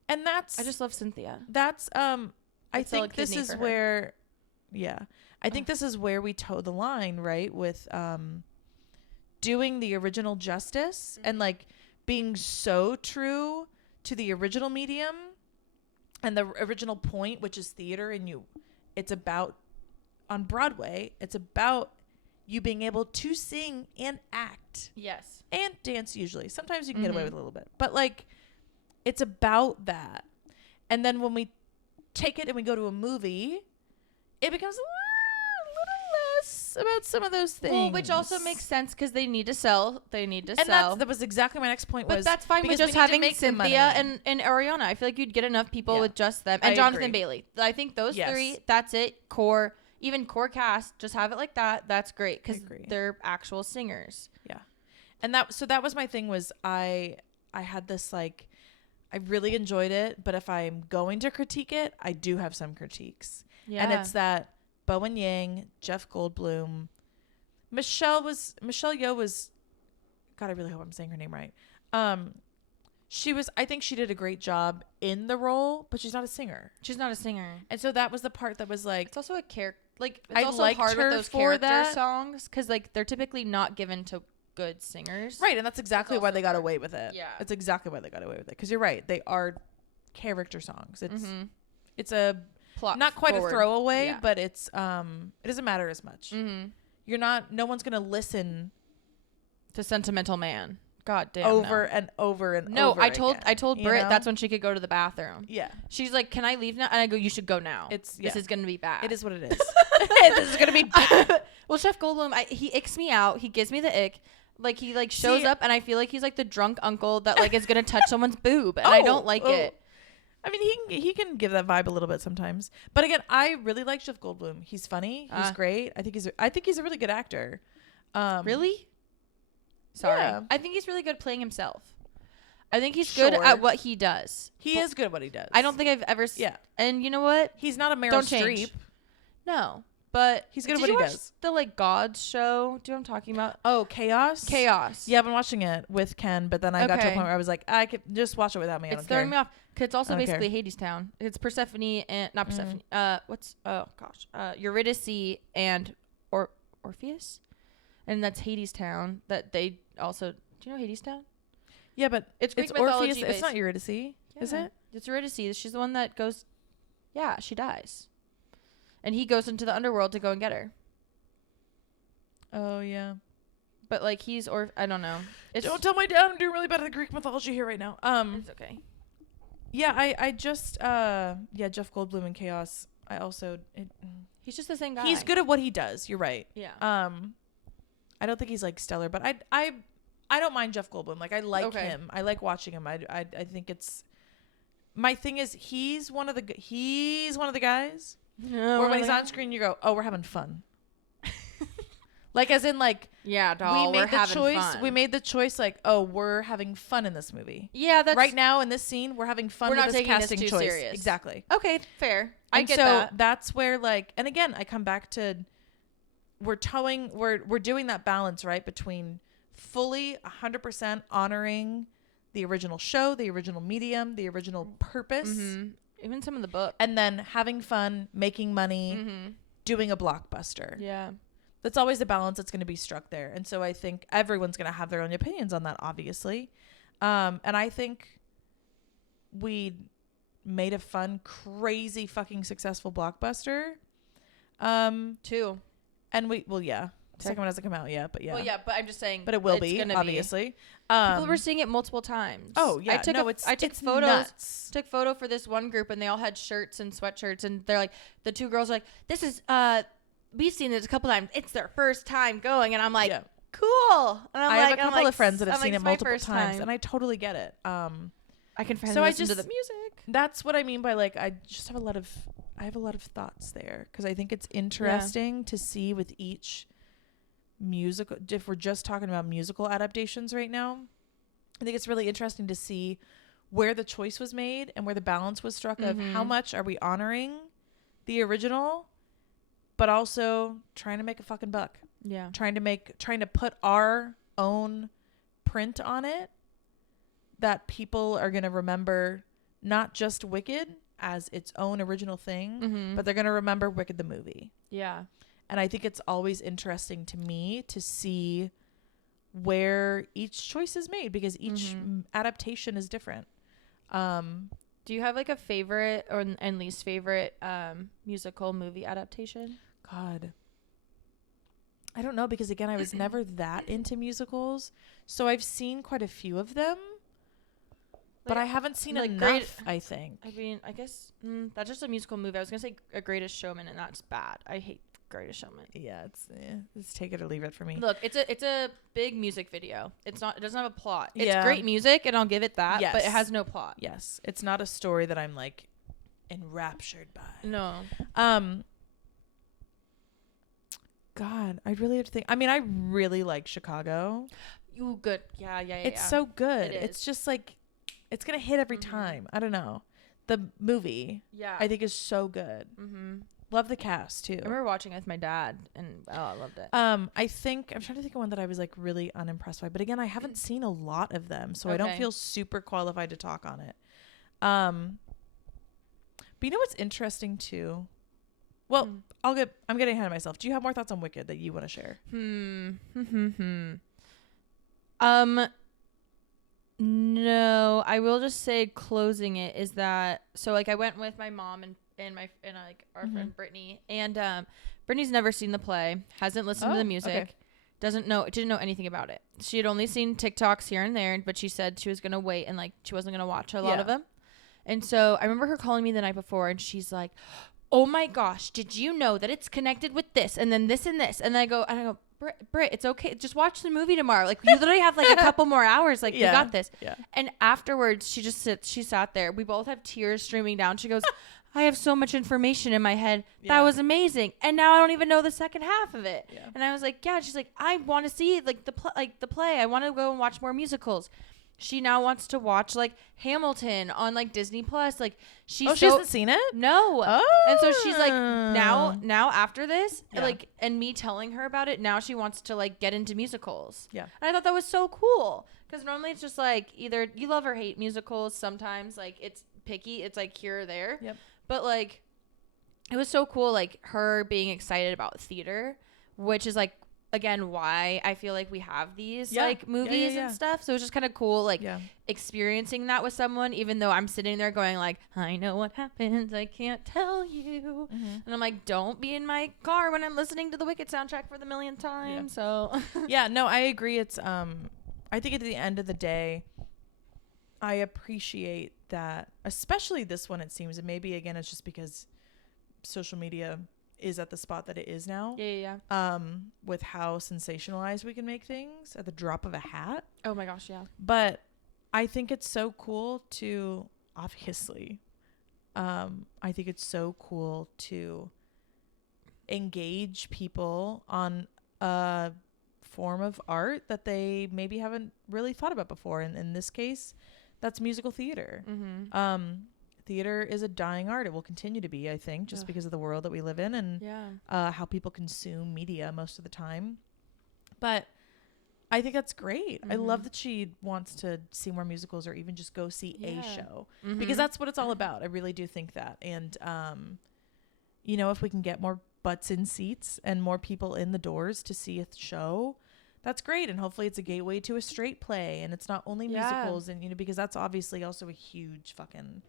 And that's I just love Cynthia. that's I I'd sell a think this kidney is for her. where I think this is where we toe the line, right? With doing the original justice and like being so true to the original medium and the original point, which is theater, and it's about on Broadway, it's about you being able to sing and act Yes. and dance usually. Sometimes you can get away with a little bit, but like it's about that. And then when we take it and we go to a movie, it becomes a little less about some of those things. Well, which also makes sense because they need to sell. They need to and sell. that was exactly my next point. But was that's fine with because we just need to having make the money. Cynthia and Ariana. I feel like you'd get enough people Yeah. with just them. And I Jonathan agree. Bailey. I think those Yes. three, that's it. Core, even core cast, just have it like that. That's great because agree. they're actual singers. And that was my thing. Was I had this like, I really enjoyed it, but if I'm going to critique it, I do have some critiques. Yeah. And it's that Bowen Yang, Jeff Goldblum, Michelle Yeoh was, God, I really hope I'm saying her name right. I think she did a great job in the role, but she's not a singer. She's not a singer. And so that was the part that was like, It's also a character. Like, it's I also liked hard her with those for character that. songs because, like, they're typically not given to good singers. right. And that's exactly why also they got hard. away with it. Yeah. It's exactly why they got away with it. Cause you're right. They are character songs. Mm-hmm. It's a, Plot not quite forward. a throwaway, Yeah. but it's, it doesn't matter as much. Mm-hmm. No one's going to listen To Sentimental Man. God damn. over and over and No, over I told again, Britt know? that's when she could go to the bathroom. Yeah. She's like, "Can I leave now?" And I go, "You should go now. This is gonna be bad. It is what it is. This is going to be bad. Well, Chef Goldblum, he icks me out. He gives me the ick. Like he like shows See- up, and I feel like he's like the drunk uncle that like is gonna touch someone's boob, and I don't like it. I mean, he can give that vibe a little bit sometimes. But again, I really like Jeff Goldblum. He's funny. He's great. I think he's a really good actor. Really? Sorry. Yeah. I think he's really good playing himself. I think he's good Sure. at what he does. He is good at what he does. I don't think I've ever. Yeah. And you know what? He's not a Meryl Don't Streep. change. No. But He's good at did what you he watch does. The like Gods show. Do you know what I'm talking about? Oh, Chaos? Chaos. Yeah, I've been watching it with Ken, but then I got to a Okay. point where I was like, I could just watch it without me. I It's don't throwing care. me off. 'Cause it's also I don't basically Hadestown. It's Persephone and not Persephone. What's Eurydice and Orpheus, and that's Hadestown. That they also. Do you know Hadestown? Yeah, but It's Greek Orpheus. mythology It's based. not Eurydice, is Yeah. it? It's Eurydice. She's the one that goes. Yeah, she dies, and he goes into the underworld to go and get her. Oh yeah. But like I don't know. Don't tell my dad I'm doing really bad at the Greek mythology here right now. It's okay. Yeah, I just Jeff Goldblum in Chaos. I also He's just the same guy. he's good at what he does. You're right. Yeah. I don't think he's like stellar, but I I don't mind Jeff Goldblum. Like I like Okay. him. I like watching him. I think it's my thing is he's one of the guys where when he's on screen you go, oh, we're having fun. Like as in like yeah, doll, we made we're the having choice. fun. We made the choice like, oh, we're having fun in this movie. Yeah, that's Right now in this scene, we're having fun We're with not this taking this casting too choice. serious. Exactly. okay. Fair. I And get so that. that's where like, and again, I come back to we're doing that balance, right, between fully 100% honoring the original show, the original medium, the original purpose, Mm-hmm. Even some of the book. and then having fun, making money, Mm-hmm. doing a blockbuster. Yeah. That's always a balance that's going to be struck there. And so I think everyone's going to have their own opinions on that, obviously. And I think we made a fun, crazy, fucking successful blockbuster. 2. And the second one hasn't come out yet, but yeah. Well, yeah, but I'm just saying. But it will it's be, gonna obviously. People were seeing it multiple times. Oh, yeah. I took it's photos. nuts. Took photo for this one group, and they all had shirts and sweatshirts, and they're like, the 2 girls are like, this is we've seen this a couple times. It's their first time going, and I'm like, Yeah. cool. And I have a couple of friends that have seen it it's my multiple first times, time. and I totally get it. I can finally so I listen to just- the music. That's what I mean by like I have a lot of thoughts there because I think it's interesting to see with each musical. If we're just talking about musical adaptations right now, I think it's really interesting to see where the choice was made and where the balance was struck of how much are we honoring the original, but also trying to make a fucking buck, Yeah. trying to put our own print on it that people are going to remember. Not just Wicked as its own original thing, Mm-hmm. but they're going to remember Wicked the movie. Yeah. And I think it's always interesting to me to see where each choice is made because each adaptation is different. Do you have like a favorite and least favorite musical movie adaptation? God. I don't know because, again, I was never that into musicals. So I've seen quite a few of them. But I haven't seen like enough, I think. I mean, I guess that's just a musical movie. I was going to say A Greatest Showman, and that's bad. I hate Greatest Showman. Yeah, it's take it or leave it for me. Look, it's a big music video. It doesn't have a plot. It's Yeah. great music, and I'll give it that, but it Yes. has no plot. Yes, it's not a story that I'm like enraptured by. No. God, I really have to think. I mean, I really like Chicago. Ooh, good. Yeah. It's so good. It It's is. just like it's gonna hit every time. I don't know. The movie, Yeah. I think, is so good. Mm-hmm. Love the cast too. I remember watching it with my dad, and I loved it. I think I'm trying to think of one that I was like really unimpressed by, but again, I haven't seen a lot of them, so I don't Okay. feel super qualified to talk on it. But you know what's interesting too? Well, I'm getting ahead of myself. Do you have more thoughts on Wicked that you want to share? No, I will just say closing it is that so like I went with my mom and like our friend Brittany, and Brittany's never seen the play, hasn't listened to the music, okay. didn't know anything about it. She had only seen TikToks here and there, but she said she was gonna wait and like she wasn't gonna watch a lot of them. And so I remember her calling me the night before, and she's like, "Oh my gosh, did you know that it's connected with this and then this and this?" And I go, Britt, it's okay. Just watch the movie tomorrow. Like, you literally have like a couple more hours. Like, you got this. Yeah. And afterwards, she sat there. We both have tears streaming down. She goes, I have so much information in my head. That was amazing. And now I don't even know the second half of it. Yeah. And I was like, yeah. She's like, I want to see like the play. I want to go and watch more musicals. She now wants to watch like Hamilton on like Disney Plus. Like she hasn't seen it? No. Oh. And so she's like, now after this, like, and me telling her about it, now she wants to like get into musicals. Yeah. And I thought that was so cool because normally it's just like either you love or hate musicals. Sometimes like it's picky. It's like here or there. Yep. But like, it was so cool. Like her being excited about theater, which is like, again, why I feel like we have these like movies and stuff. So it's just kind of cool, like experiencing that with someone, even though I'm sitting there going like, I know what happens, I can't tell you. And I'm like, don't be in my car when I'm listening to the Wicked soundtrack for the millionth time. So yeah, no, I agree. It's I think at the end of the day, I appreciate that, especially this one, it seems, and maybe again it's just because social media is at the spot that it is now. Yeah. With how sensationalized we can make things at the drop of a hat. Oh my gosh, yeah. But I think it's so cool to, obviously, I think it's so cool to engage people on a form of art that they maybe haven't really thought about before. And in this case, that's musical theater. Theater is a dying art. It will continue to be, I think, just because of the world that we live in and how people consume media most of the time. But I think that's great. I love that she wants to see more musicals or even just go see a show because that's what it's all about. I really do think that. And, you know, if we can get more butts in seats and more people in the doors to see a show, that's great. And hopefully it's a gateway to a straight play and it's not only musicals. And, you know, because that's obviously also a huge fucking,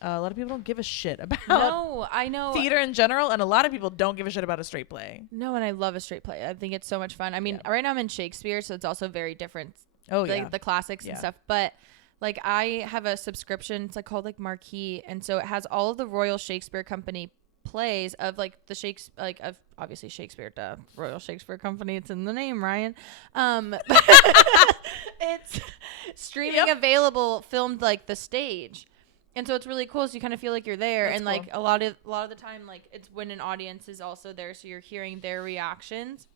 a lot of people don't give a shit about I know theater in general. And a lot of people don't give a shit about a straight play. No, and I love a straight play. I think it's so much fun. I mean, right now I'm in Shakespeare, so it's also very different. The classics and stuff. But like I have a subscription. It's like called like Marquee. And so it has all of the Royal Shakespeare Company plays of like the Shakespeare, like of obviously Shakespeare, Royal Shakespeare Company, it's in the name, Ryan. It's streaming available, filmed like the stage, and so it's really cool. So you kind of feel like you're there. That's and cool. Like a lot of the time, like it's when an audience is also there, so you're hearing their reactions.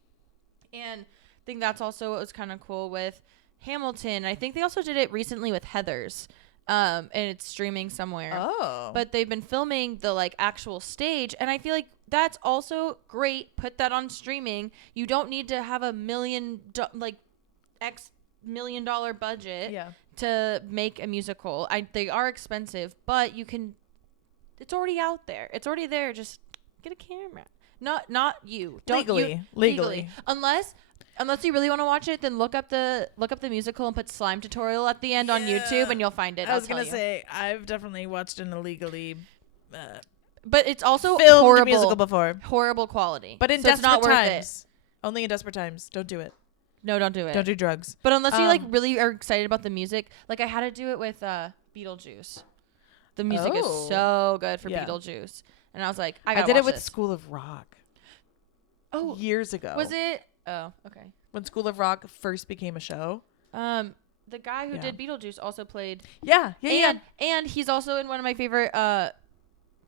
And I think that's also what was kind of cool with Hamilton. I think they also did it recently with Heathers. And it's streaming somewhere. Oh. But they've been filming the like actual stage, and I feel like that's also great. Put that on streaming. You don't need to have a X million dollar budget to make a musical. They are expensive, but you can. It's already out there. It's already there. Just get a camera. Not you. Don't legally. Unless you really want to watch it, then look up the musical and put slime tutorial at the end on YouTube, and you'll find it. I was gonna say I've definitely watched an illegally, but it's also filmed horrible musical before. Horrible quality. But in desperate times, only in desperate times. Don't do it. No, don't do it. Don't do drugs. But unless you like really are excited about the music, like I had to do it with Beetlejuice. The music is so good for Beetlejuice, and I was like, I did it with School of Rock. Oh, years ago. Was it? Oh, okay. When School of Rock first became a show. The guy who did Beetlejuice also played. And he's also in one of my favorite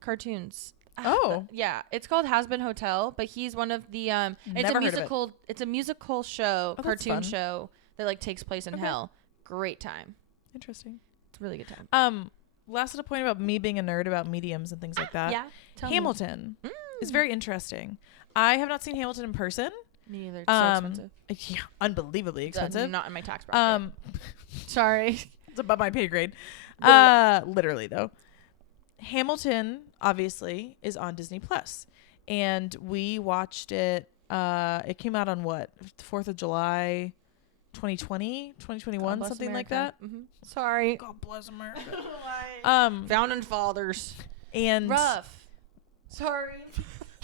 cartoons. Oh. It's called Has Been Hotel, but he's one of the it's a musical show, cartoon show that like takes place in hell. Great time. Interesting. It's a really good time. Last little point about me being a nerd about mediums and things like that. Yeah. Hamilton is very interesting. I have not seen Hamilton in person. Me neither. It's so expensive. Yeah, unbelievably expensive. Not in my tax bracket. Sorry. It's above my pay grade. Literally though. Hamilton obviously is on Disney Plus, and we watched it. It came out on what? 4th of July, 2020, 2021, something America. Like that. Mm-hmm. Sorry. God bless America. Founding fathers. And rough. Sorry.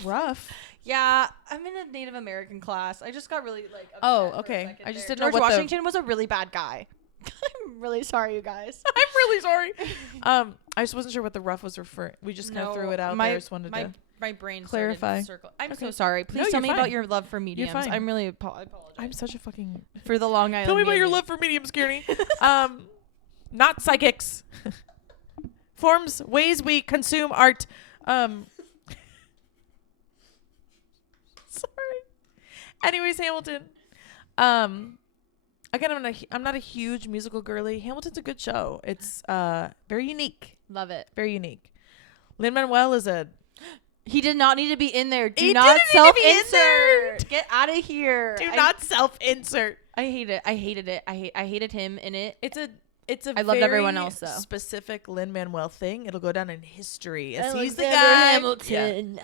Rough. Yeah, I'm in a Native American class. I just got really like upset. Oh, okay. I just didn't know George Washington was a really bad guy. I'm really sorry, you guys. I'm really sorry. I just wasn't sure what the rough was referring. We just kind of threw it out there. I just wanted to my brain clarify. Circle. I'm so sorry. Please tell me about your love for mediums. You're fine. I'm really apologize. I'm such a fucking for the Long Island. Tell me about your love for mediums, Kierney. Not psychics. Forms, ways we consume art. Sorry. Anyways, Hamilton. Again, I'm not a huge musical girly. Hamilton's a good show. It's very unique. Love it. Very unique. Lin-Manuel is he did not need to be in there. Do not self-insert. Get out of here. Do not self-insert. I hate it. I hated it. I hated him in it. It's a I loved everyone else though. Specific Lin-Manuel thing. It'll go down in history as Alexander he's the guy. Hamilton.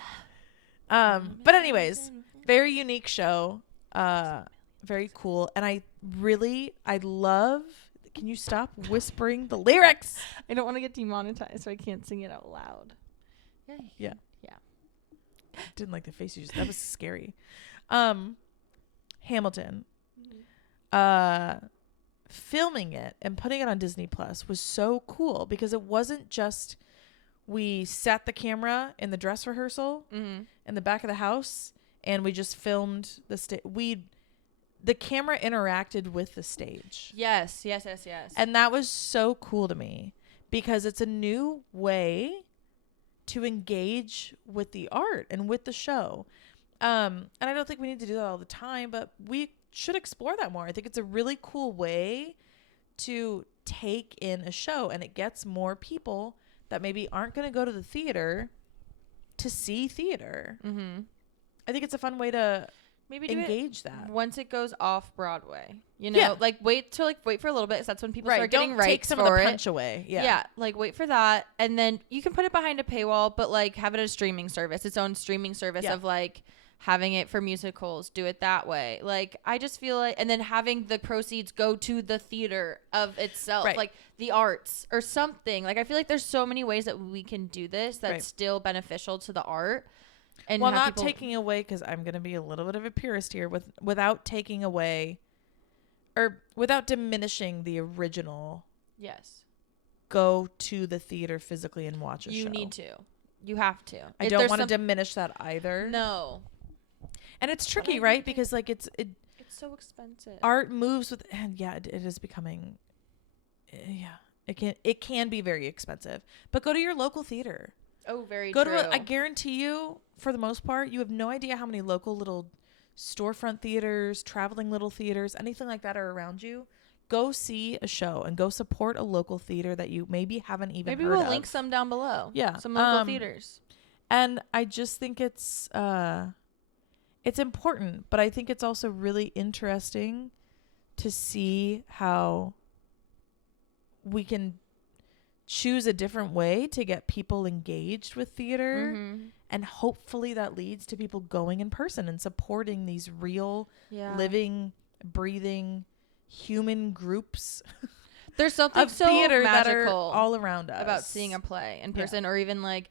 Yeah. But anyways, very unique show. Very cool. And I love, can you stop whispering the lyrics? I don't want to get demonetized, so I can't sing it out loud. Yeah. Didn't like the face you just, that was scary. Hamilton. Filming it and putting it on Disney Plus was so cool because it wasn't just we set the camera in the dress rehearsal in the back of the house, and we just filmed the stage. The camera interacted with the stage. Yes. And that was so cool to me because it's a new way to engage with the art and with the show. And I don't think we need to do that all the time, but we should explore that more. I think it's a really cool way to take in a show, and it gets more people that maybe aren't going to go to the theater to see theater. I think it's a fun way to maybe engage that once it goes off Broadway, you know, like wait for a little bit. So that's when people start getting Don't take some of the punch away. Yeah, like wait for that, and then you can put it behind a paywall, but like have it as a streaming service, its own streaming service of like having it for musicals. Do it that way. Like I just feel like, and then having the proceeds go to the theater of itself, like the arts or something. Like I feel like there's so many ways that we can do this that's still beneficial to the art. And well, not taking away, because I'm going to be a little bit of a purist here, without taking away or without diminishing the original. Yes. Go to the theater physically and watch a show. You need to. You have to. I don't want to diminish that either. No. And it's tricky, right? Because like it's so expensive. Art moves with, and it is becoming, it can be very expensive. But go to your local theater. Oh, very true. I guarantee you, for the most part, you have no idea how many local little storefront theaters, traveling little theaters, anything like that are around you. Go see a show and go support a local theater that you maybe haven't even heard of. Maybe we'll link some down below. Yeah. Some local theaters. And I just think it's important, but I think it's also really interesting to see how we can choose a different way to get people engaged with theater, and hopefully that leads to people going in person and supporting these real living, breathing human groups. There's something so theater magical that are all around us about seeing a play in person, or even like,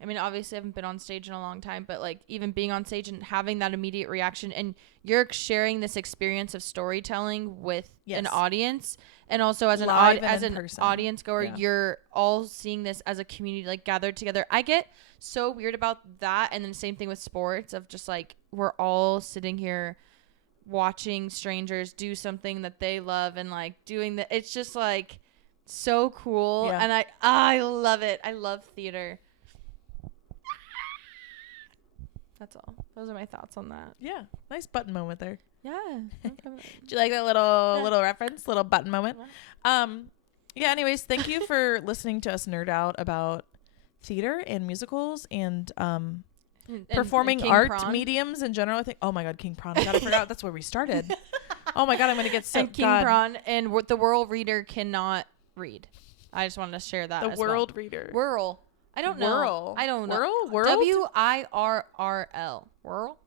I mean, obviously I haven't been on stage in a long time, but like even being on stage and having that immediate reaction, and you're sharing this experience of storytelling with an audience, and also as an audience goer, you're all seeing this as a community, like gathered together. I get so weird about that. And then the same thing with sports, of just like, we're all sitting here watching strangers do something that they love, and like doing the, it's just like so cool. And I love it. I love theater. That's all. Those are my thoughts on that. Yeah. Nice button moment there. Yeah. Did you like that little reference, little button moment? Yeah. Anyways, thank you for listening to us nerd out about theater and musicals and performing and art Prawn. mediums in general. I think. Oh my God, King Prawn! I forgot that's where we started. Oh my God, I'm gonna get so. And King Prawn and the world reader cannot read. I just wanted to share that. The world reader. Whirl. I don't know. Whirl. I don't know. Whirl. World? WIRRL. Whirl.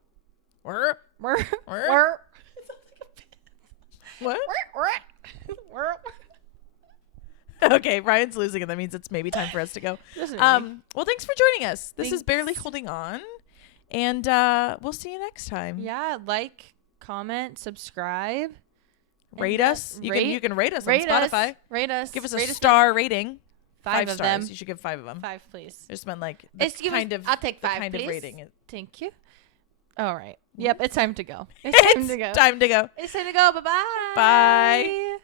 Whirl. Whirl. Whirl. What? Whirl. Okay, Ryan's losing it. That means it's maybe time for us to go. Well, thanks for joining us. This is Barely Holding On, and we'll see you next time. Yeah, like, comment, subscribe, rate us. You can rate us on Spotify. Rate us. Give us a star rating. 5 of stars. Them. You should give 5 of them. 5, please. There's been like I'll take 5, kind please. of rating it. Thank you. All right. Yep, it's time to go. It's time to go. It's time to go. Bye-bye. Bye.